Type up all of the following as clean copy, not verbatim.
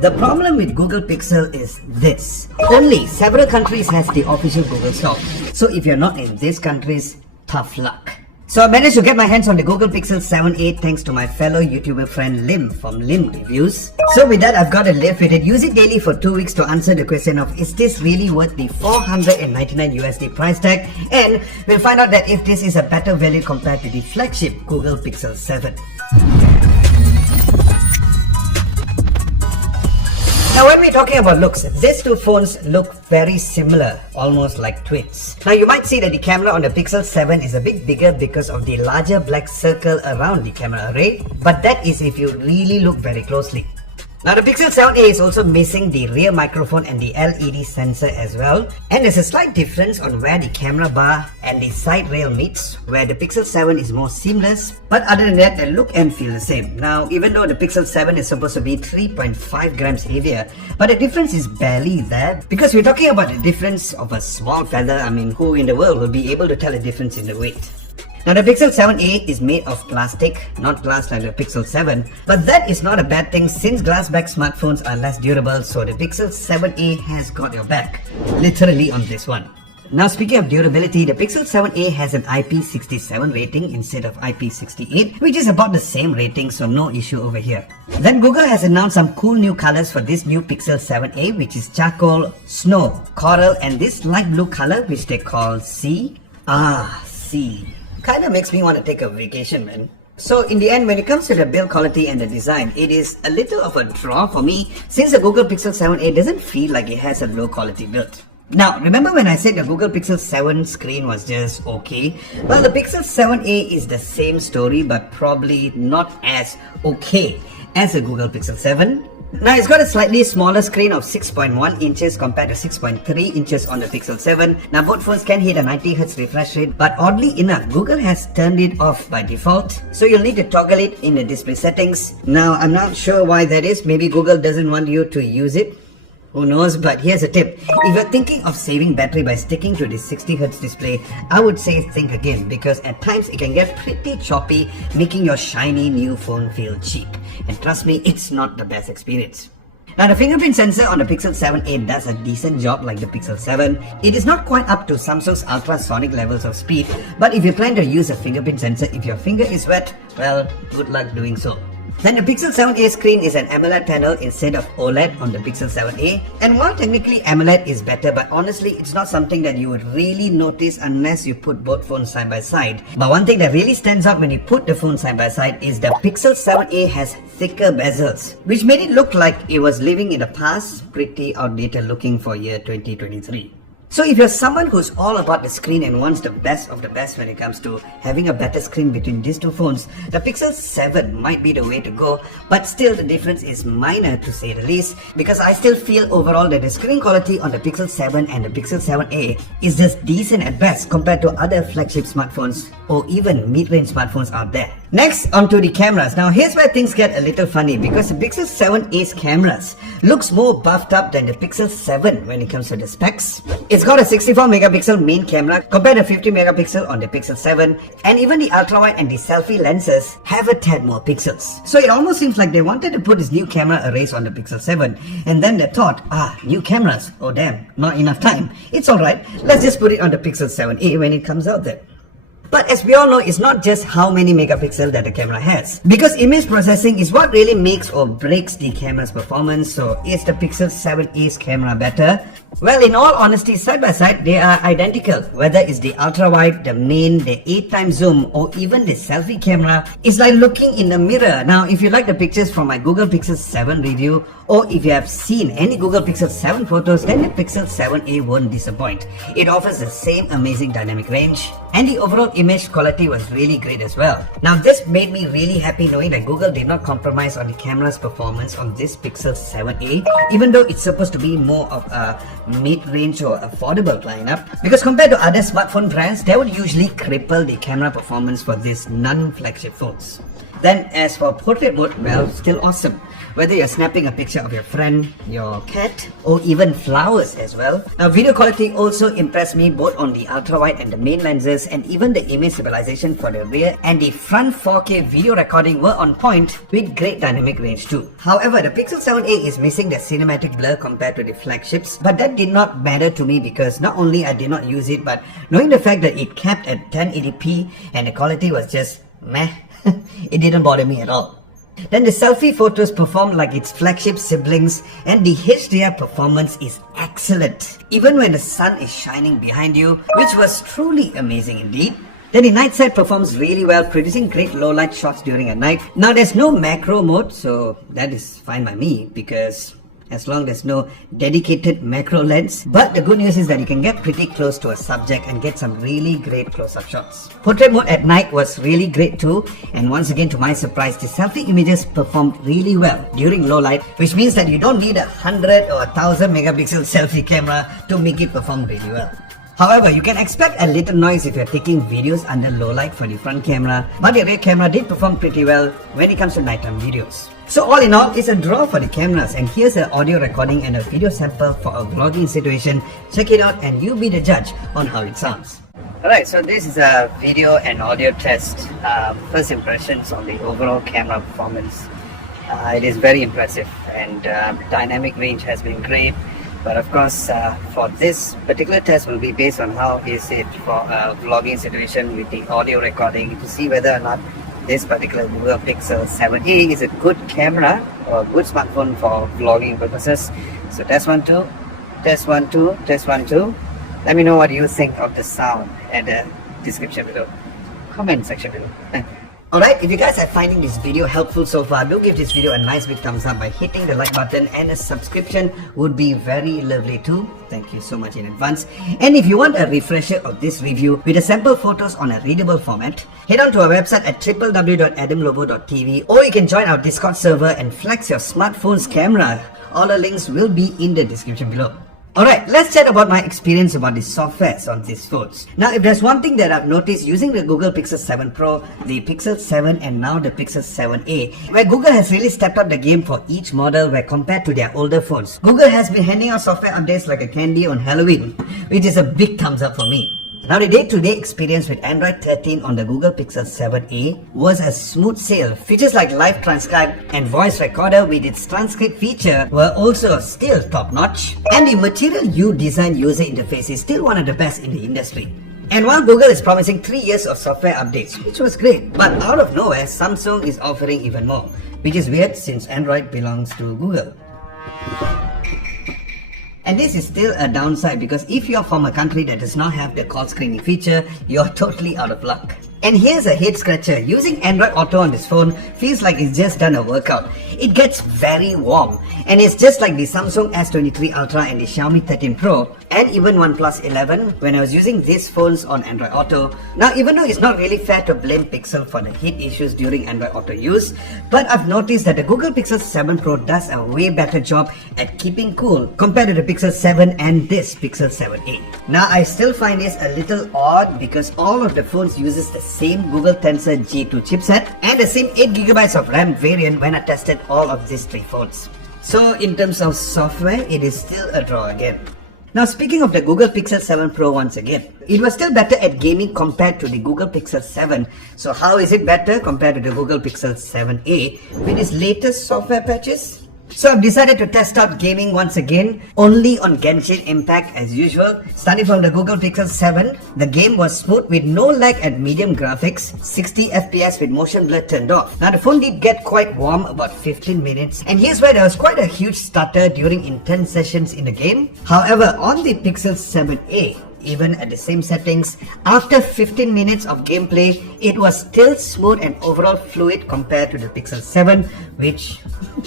The problem with Google Pixel is this. Only several countries has the official Google stock. So if you're not in these countries, tough luck. So I managed to get my hands on the Google Pixel 7a thanks to my fellow YouTuber friend Lim from Lim Reviews. So with that, I've got to live with it. Use it daily for 2 weeks to answer the question of, is this really worth the $499 USD price tag? And we'll find out that if this is a better value compared to the flagship Google Pixel 7. Now when we're talking about looks, these two phones look very similar, almost like twins. Now you might see that the camera on the Pixel 7 is a bit bigger because of the larger black circle around the camera array, but that is if you really look very closely. Now the Pixel 7a is also missing the rear microphone and the LED sensor as well, and there's a slight difference on where the camera bar and the side rail meets, where the Pixel 7 is more seamless, but other than that, the look and feel the same. Now even though the Pixel 7 is supposed to be 3.5 grams heavier, but the difference is barely there, because we're talking about the difference of a small feather. I mean, who in the world will be able to tell a difference in the weight? Now the Pixel 7a is made of plastic, not glass like the Pixel 7, but that is not a bad thing since glass-backed smartphones are less durable, so the Pixel 7a has got your back, literally on this one. Now speaking of durability, the Pixel 7a has an IP67 rating instead of IP68, which is about the same rating, so no issue over here. Then Google has announced some cool new colors for this new Pixel 7a, which is charcoal, snow, coral, and this light blue color which they call sea. Sea. Kinda makes me want to take a vacation, man. So in the end, when it comes to the build quality and the design, it is a little of a draw for me since the Google Pixel 7a doesn't feel like it has a low quality build. Now, remember when I said the Google Pixel 7 screen was just okay? Well, the Pixel 7a is the same story, but probably not as okay as the Google Pixel 7. Now it's got a slightly smaller screen of 6.1 inches compared to 6.3 inches on the Pixel 7. Now both phones can hit a 90Hz refresh rate, but oddly enough, Google has turned it off by default. So you'll need to toggle it in the display settings. Now I'm not sure why that is. Maybe Google doesn't want you to use it. Who knows, but here's a tip. If you're thinking of saving battery by sticking to this 60Hz display, I would say think again, because at times it can get pretty choppy, making your shiny new phone feel cheap. And trust me, it's not the best experience. Now the fingerprint sensor on the Pixel 7a does a decent job like the Pixel 7. It is not quite up to Samsung's ultrasonic levels of speed, but if you plan to use a fingerprint sensor if your finger is wet, well, good luck doing so. Then the Pixel 7a screen is an AMOLED panel instead of OLED on the Pixel 7a. And while technically AMOLED is better, but honestly it's not something that you would really notice unless you put both phones side by side. But one thing that really stands out when you put the phone side by side is the Pixel 7a has thicker bezels, which made it look like it was living in the past, pretty outdated looking for year 2023. So if you're someone who's all about the screen and wants the best of the best when it comes to having a better screen between these two phones, the Pixel 7 might be the way to go, but still the difference is minor to say the least, because I still feel overall that the screen quality on the Pixel 7 and the Pixel 7a is just decent at best compared to other flagship smartphones or even mid-range smartphones out there. Next, onto the cameras. Now here's where things get a little funny, because the Pixel 7a's cameras looks more buffed up than the Pixel 7 when it comes to the specs. It's got a 64 megapixel main camera compared to 50 megapixel on the Pixel 7, and even the ultra-wide and the selfie lenses have a tad more pixels. So it almost seems like they wanted to put this new camera arrays on the Pixel 7, and then they thought, new cameras, oh damn, not enough time. It's alright, let's just put it on the Pixel 7a when it comes out there. But as we all know, it's not just how many megapixels that the camera has, because image processing is what really makes or breaks the camera's performance. So is the Pixel 7a's camera better? Well, in all honesty, side by side, they are identical. Whether it's the ultra-wide, the main, the 8x zoom, or even the selfie camera, it's like looking in the mirror. Now, if you like the pictures from my Google Pixel 7 review, or if you have seen any Google Pixel 7 photos, then the Pixel 7a won't disappoint. It offers the same amazing dynamic range, and the overall image quality was really great as well. Now this made me really happy knowing that Google did not compromise on the camera's performance on this Pixel 7a, even though it's supposed to be more of a mid-range or affordable lineup, because compared to other smartphone brands, they would usually cripple the camera performance for these non-flagship phones. Then as for portrait mode, well, still awesome. Whether you're snapping a picture of your friend, your cat, or even flowers as well. Now video quality also impressed me both on the ultra-wide and the main lenses, and even the image stabilization for the rear and the front 4K video recording were on point with great dynamic range too. However, the Pixel 7a is missing the cinematic blur compared to the flagships, but that did not matter to me because not only I did not use it, but knowing the fact that it capped at 1080p and the quality was just meh, it didn't bother me at all. Then the selfie photos perform like its flagship siblings, and the HDR performance is excellent, even when the sun is shining behind you, which was truly amazing indeed. Then the night side performs really well, producing great low light shots during a night. Now there's no macro mode, so that is fine by me because as long as there's no dedicated macro lens. But the good news is that you can get pretty close to a subject and get some really great close-up shots. Portrait mode at night was really great too, and once again to my surprise, the selfie images performed really well during low light, which means that you don't need 100 or 1000 megapixel selfie camera to make it perform really well. However, you can expect a little noise if you're taking videos under low light for the front camera, but the rear camera did perform pretty well when it comes to nighttime videos. So all in all, it's a draw for the cameras, and here's an audio recording and a video sample for a vlogging situation. Check it out and you be the judge on how it sounds. Alright, so this is a video and audio test. First impressions on the overall camera performance. It is very impressive, and dynamic range has been great. But of course, for this particular test will be based on how is it for a vlogging situation with the audio recording to see whether or not this particular Google Pixel 7a is a good camera or a good smartphone for vlogging purposes. So test 1, 2, test 1, 2, test 1, 2. Let me know what you think of the sound at the description below, comment section below. Alright, if you guys are finding this video helpful so far, do give this video a nice big thumbs up by hitting the like button, and a subscription would be very lovely too. Thank you so much in advance. And if you want a refresher of this review with the sample photos on a readable format, head on to our website at www.adamlobo.tv, or you can join our Discord server and flex your smartphone's camera. All the links will be in the description below. Alright, let's chat about my experience about the softwares on these phones. Now, if there's one thing that I've noticed using the Google Pixel 7 Pro, the Pixel 7 and now the Pixel 7a, where Google has really stepped up the game for each model where compared to their older phones. Google has been handing out software updates like a candy on Halloween, which is a big thumbs up for me. Now the day-to-day experience with Android 13 on the Google Pixel 7a was a smooth sail. Features like live transcribe and voice recorder with its transcript feature were also still top-notch. And the Material You design user interface is still one of the best in the industry. And while Google is promising 3 years of software updates, which was great, but out of nowhere, Samsung is offering even more, which is weird since Android belongs to Google. And this is still a downside because if you're from a country that does not have the call screening feature, you're totally out of luck. And here's a head scratcher. Using Android Auto on this phone feels like it's just done a workout. It gets very warm, and it's just like the Samsung S23 Ultra and the Xiaomi 13 Pro and even OnePlus 11 when I was using these phones on Android Auto. Now, even though it's not really fair to blame Pixel for the heat issues during Android Auto use, but I've noticed that the Google Pixel 7 Pro does a way better job at keeping cool compared to the Pixel 7 and this Pixel 7a. Now, I still find this a little odd because all of the phones uses the same Google Tensor G2 chipset and the same 8GB of RAM variant when I tested all of these three phones. So in terms of software, it is still a draw again. Now speaking of the Google Pixel 7 Pro once again, it was still better at gaming compared to the Google Pixel 7. So how is it better compared to the Google Pixel 7a with its latest software patches? So I've decided to test out gaming once again, only on Genshin Impact as usual. Starting from the Google Pixel 7, the game was smooth with no lag at medium graphics, 60 FPS with motion blur turned off. Now the phone did get quite warm about 15 minutes, and here's where there was quite a huge stutter during intense sessions in the game. However, on the Pixel 7a, even at the same settings, after 15 minutes of gameplay, it was still smooth and overall fluid compared to the Pixel 7, which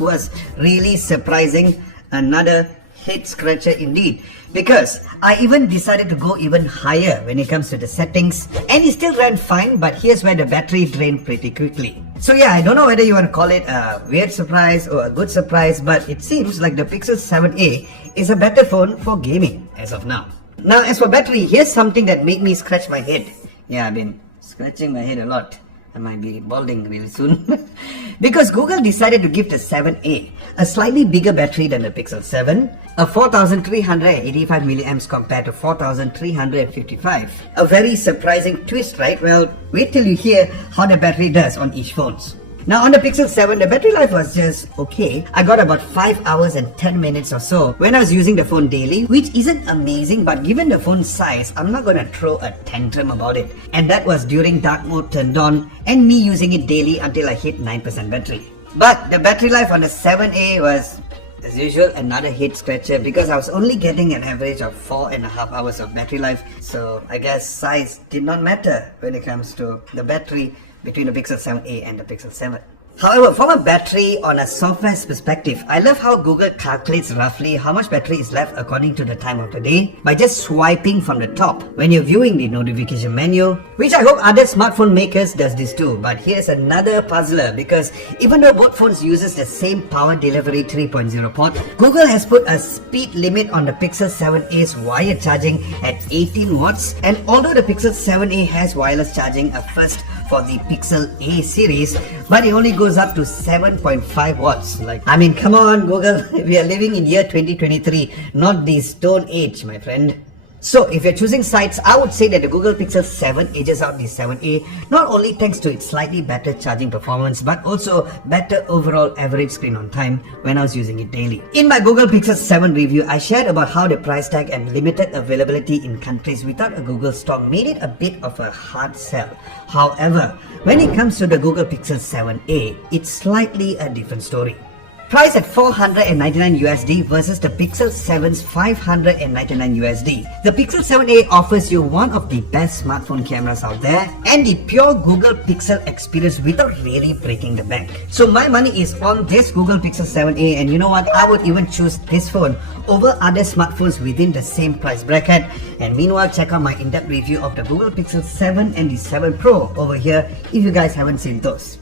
was really surprising. Another head scratcher indeed, because I even decided to go even higher when it comes to the settings, and it still ran fine, but here's where the battery drained pretty quickly. So yeah, I don't know whether you want to call it a weird surprise or a good surprise, but it seems like the Pixel 7a is a better phone for gaming as of now. Now as for battery, here's something that made me scratch my head. Yeah, I've been scratching my head a lot. I might be balding really soon. Because Google decided to give the 7a a slightly bigger battery than the Pixel 7, a 4385 milliamps compared to 4355. A very surprising twist, right? Well, wait till you hear how the battery does on each phone. Now on the Pixel 7, the battery life was just okay. I got about 5 hours and 10 minutes or so when I was using the phone daily, which isn't amazing, but given the phone's size, I'm not gonna throw a tantrum about it. And that was during dark mode turned on and me using it daily until I hit 9% battery. But the battery life on the 7a was, as usual, another head scratcher because I was only getting an average of 4.5 hours of battery life. So I guess size did not matter when it comes to the battery between the Pixel 7a and the Pixel 7. However, from a battery on a software's perspective, I love how Google calculates roughly how much battery is left according to the time of the day by just swiping from the top when you're viewing the notification menu, which I hope other smartphone makers does this too. But here's another puzzler because even though both phones uses the same power delivery 3.0 port, Google has put a speed limit on the Pixel 7a's wired charging at 18 watts, and although the Pixel 7a has wireless charging at first for the Pixel A series, but it only goes up to 7.5 watts. Like, I mean, come on Google, we are living in year 2023, not the Stone Age, my friend. So if you're choosing sides, I would say that the Google Pixel 7 edges out the 7a, not only thanks to its slightly better charging performance, but also better overall average screen on time when I was using it daily. In my Google Pixel 7 review, I shared about how the price tag and limited availability in countries without a Google stock made it a bit of a hard sell. However, when it comes to the Google Pixel 7a, it's slightly a different story. Priced at $499 USD versus the Pixel 7's $599 USD. The Pixel 7a offers you one of the best smartphone cameras out there and the pure Google Pixel experience without really breaking the bank. So my money is on this Google Pixel 7a, and you know what? I would even choose this phone over other smartphones within the same price bracket. And meanwhile, check out my in-depth review of the Google Pixel 7 and the 7 Pro over here if you guys haven't seen those.